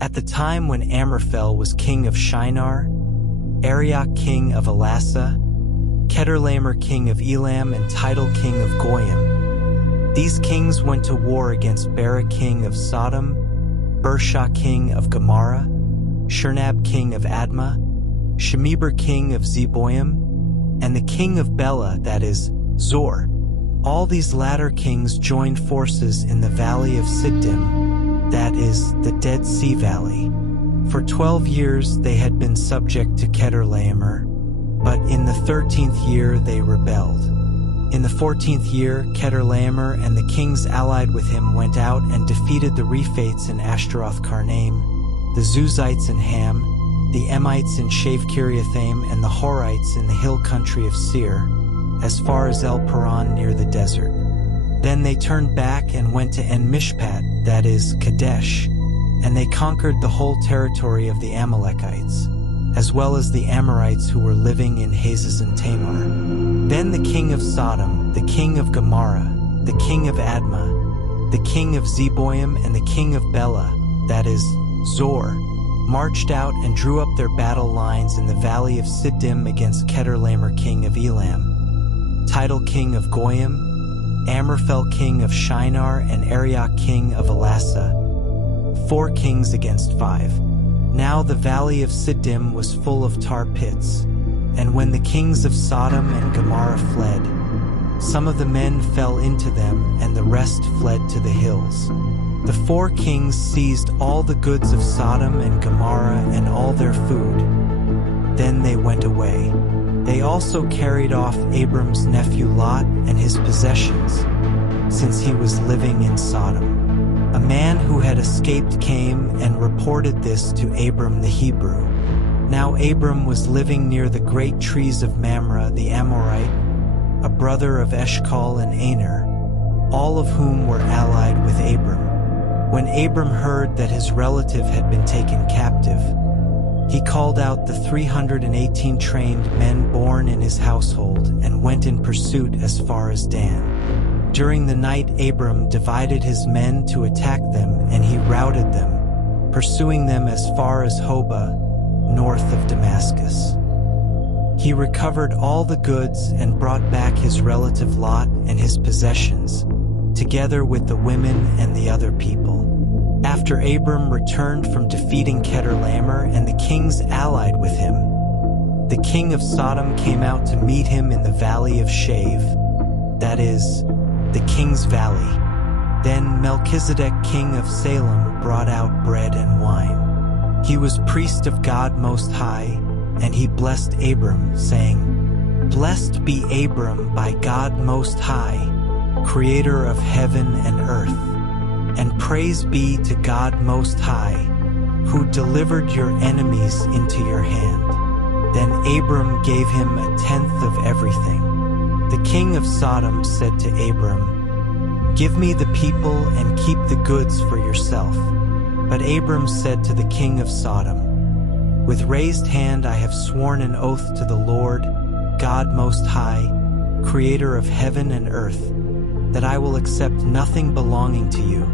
At the time when Amraphel was king of Shinar, Arioch king of Elasa, Chedorlaomer king of Elam, and Tidal king of Goyim. These kings went to war against Bera king of Sodom, Bersha king of Gomorrah, Shernab king of Admah, Shemeber king of Zeboim, and the king of Bela, that is, Zor. All these latter kings joined forces in the valley of Siddim, that is, the Dead Sea Valley. For 12 years they had been subject to Chedorlaomer, but in the 13th year they rebelled. In the 14th year, Chedorlaomer and the kings allied with him went out and defeated the Rephates in Ashtaroth Karnaim, the Zuzites in Ham, the Emites in Shaveh-Kiriathaim, and the Horites in the hill country of Seir, as far as El Paran near the desert. Then they turned back and went to En-Mishpat, that is, Kadesh, and they conquered the whole territory of the Amalekites, as well as the Amorites who were living in Hazazon Tamar. Then the king of Sodom, the king of Gomorrah, the king of Admah, the king of Zeboim, and the king of Bela, that is, Zor, marched out and drew up their battle lines in the valley of Siddim against Chedorlaomer king of Elam, Tidal king of Goyim, Amraphel king of Shinar, and Arioch king of Elasa, 4 kings against 5. Now the valley of Siddim was full of tar pits, and when the kings of Sodom and Gomorrah fled, some of the men fell into them and the rest fled to the hills. The 4 kings seized all the goods of Sodom and Gomorrah and all their food. Then they went away. They also carried off Abram's nephew Lot and his possessions, since he was living in Sodom. A man who had escaped came and reported this to Abram the Hebrew. Now Abram was living near the great trees of Mamre the Amorite, a brother of Eshcol and Aner, all of whom were allied with Abram. When Abram heard that his relative had been taken captive, he called out the 318 trained men born in his household and went in pursuit as far as Dan. During the night Abram divided his men to attack them, and he routed them, pursuing them as far as Hobah, north of Damascus. He recovered all the goods and brought back his relative Lot and his possessions, together with the women and the other people. After Abram returned from defeating Chedorlaomer and the kings allied with him, the king of Sodom came out to meet him in the valley of Shaveh, that is, the king's valley. Then Melchizedek king of Salem brought out bread and wine. He was priest of God Most High, and he blessed Abram, saying, "Blessed be Abram by God Most High, creator of heaven and earth. And praise be to God Most High, who delivered your enemies into your hand." Then Abram gave him 1/10 of everything. The king of Sodom said to Abram, "Give me the people and keep the goods for yourself." But Abram said to the king of Sodom, "With raised hand I have sworn an oath to the Lord, God Most High, creator of heaven and earth, that I will accept nothing belonging to you,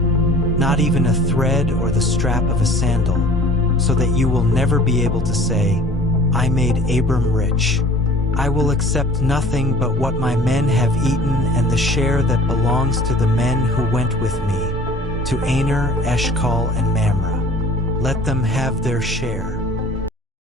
not even a thread or the strap of a sandal, so that you will never be able to say, 'I made Abram rich.' I will accept nothing but what my men have eaten and the share that belongs to the men who went with me, to Aner, Eshcol, and Mamre. Let them have their share."